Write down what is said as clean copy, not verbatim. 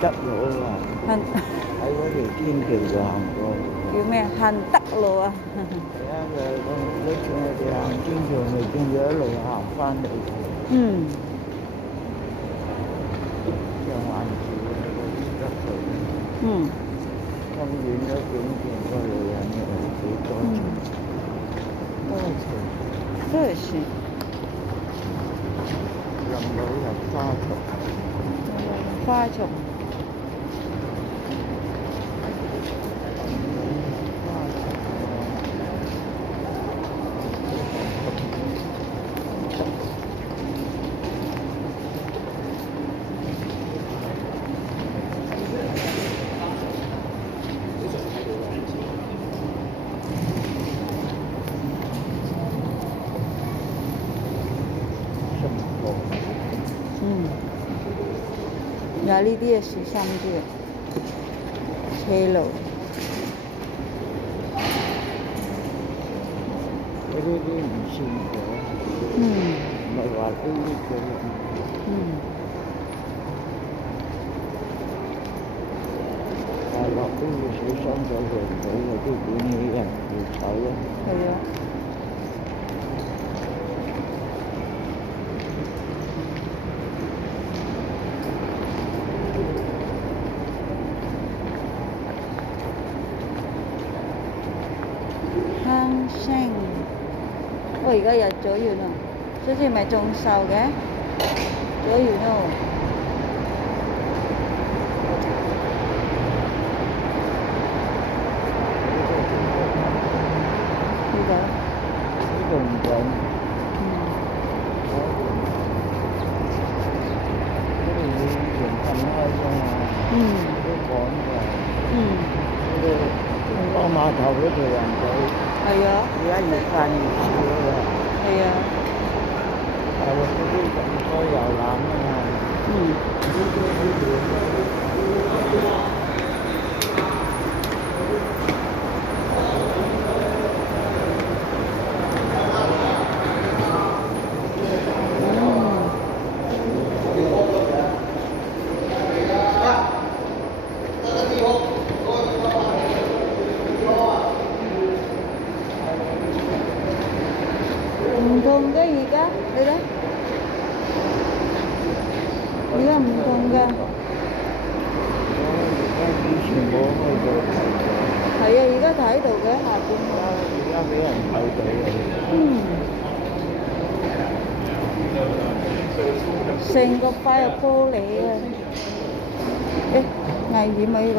德路啊，行喺嗰條天橋度行過。叫咩？行德路啊！係啊，嗰次我哋行天橋咪變咗一路行翻嚟，嗯，上環橋嗰啲德路。嗯，咁遠都點見個女人又幾多錢？多錢？這是林老入花叢。花叢。有呢啲嘢小心啲啊，車路。嗰啲唔算咗，唔係話呢啲嘅。大陸都要小心咗佢，唔好嗰啲管理人要走咯。係啊。香星，我而家入咗園啦，好似咪種壽嘅，咗園咯。呢度？呢度唔準。嗰度以前瞓開㗎嘛，都趕㗎。嗰度東江碼頭嗰條人仔。係啊。而家越瞓越少啦。係啊。大陸嗰啲咁多遊覽啊嘛。唔同嘅而家，你睇，而家唔同㗎。以前冇去過睇過。係啊，而家睇到嘅下邊。而家俾人睇到。成個塊係玻璃啊！危險啊呢個。